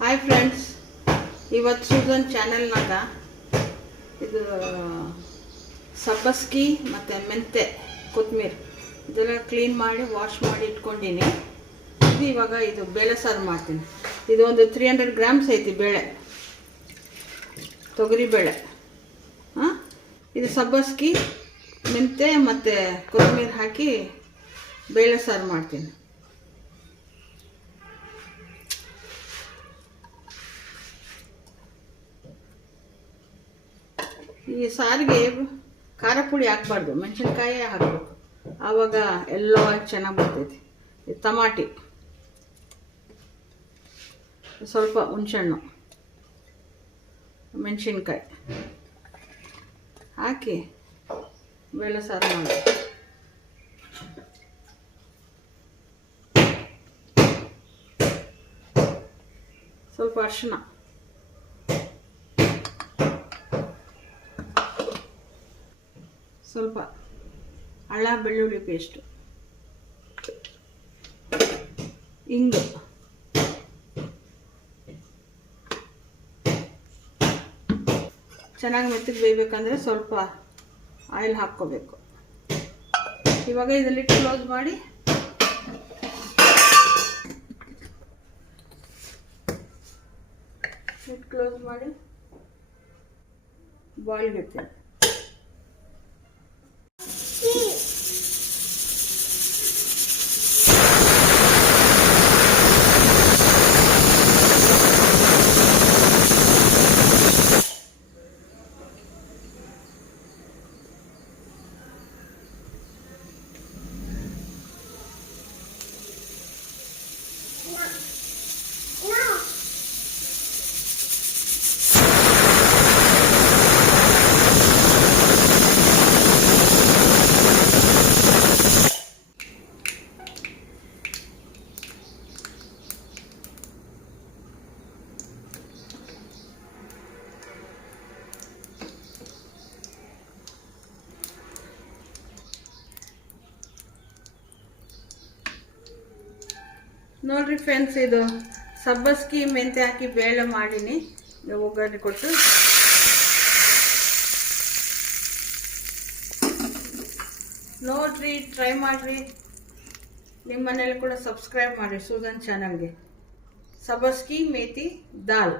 Hi friends, ಇವತ್ತು Susan ಚಾನೆಲ್ನಾಗ ಇದು ಸಬ್ಬಸ್ಗಿ ಮತ್ತು ಮೆಂತೆ ಕೊತ್ತಂಬರಿ ಇದೆಲ್ಲ ಕ್ಲೀನ್ ಮಾಡಿ ವಾಶ್ ಮಾಡಿ ಇಟ್ಕೊಂಡಿನಿ. ಇವಾಗ ಇದು ಬೇಳೆ ಸಾರು ಮಾಡ್ತೀನಿ. ಇದು ಒಂದು 300 ಗ್ರಾಮ್ಸ್ ಐತಿ ಬೇಳೆ, ತೊಗರಿ ಬೇಳೆ. ಇದು ಸಬ್ಬಸ್ಗಿ ಮೆಂತೆ ಮತ್ತು ಕೊತ್ತಂಬರಿ ಹಾಕಿ ಬೇಳೆ ಸಾರು ಮಾಡ್ತೀನಿ. ಈ ಸಾರಿಗೆ ಖಾರ ಪುಡಿ ಹಾಕ್ಬಾರ್ದು, ಮೆಣಸಿನ್ಕಾಯಿ ಹಾಕಬೇಕು, ಆವಾಗ ಎಲ್ಲ ಚೆನ್ನಾಗಿ ಬರ್ತೈತಿ. ಟಮಾಟಿ, ಸ್ವಲ್ಪ ಹುಣಸೆಹಣ್ಣು, ಮೆಣಸಿನ್ಕಾಯಿ ಹಾಕಿ ಬೇಳೆ ಸಾರು ಮಾಡಿ. ಸ್ವಲ್ಪ ಅರಿಶಿನ, ಸ್ವಲ್ಪ ಅಳ್ಳ ಬೆಳ್ಳುಳ್ಳಿ ಪೇಸ್ಟು, ಇಂಗು, ಚೆನ್ನಾಗಿ ಮೆತ್ತಗೆ ಬೇಯಬೇಕಂದ್ರೆ ಸ್ವಲ್ಪ ಆಯಿಲ್ ಹಾಕ್ಕೋಬೇಕು. ಇವಾಗ ಇದರಲ್ಲಿ ಕ್ಲೋಸ್ ಮಾಡಿ ಬಾಯ್ಲ್ಗೆ ಇಡ್ತೀನಿ. ನೋಡ್ರಿ ಫ್ರೆಂಡ್ಸ್, ಇದು ಸಬ್ಬಸ್ಗಿ ಮೆಂತೆ ಹಾಕಿ ಬೇಳೆ ಮಾಡೀನಿ. ಒಗ್ಗರಣೆ ಕೊಟ್ಟು ನೋಡ್ರಿ, ಟ್ರೈ ಮಾಡಿರಿ. ನಿಮ್ಮ ಮನೇಲಿ ಕೂಡ ಸಬ್ಸ್ಕ್ರೈಬ್ ಮಾಡಿರಿ ಸೂಸನ್ ಚಾನಲ್ಗೆ. ಸಬ್ಬಸ್ಗಿ ಮೇಥಿ ದಾಲ್.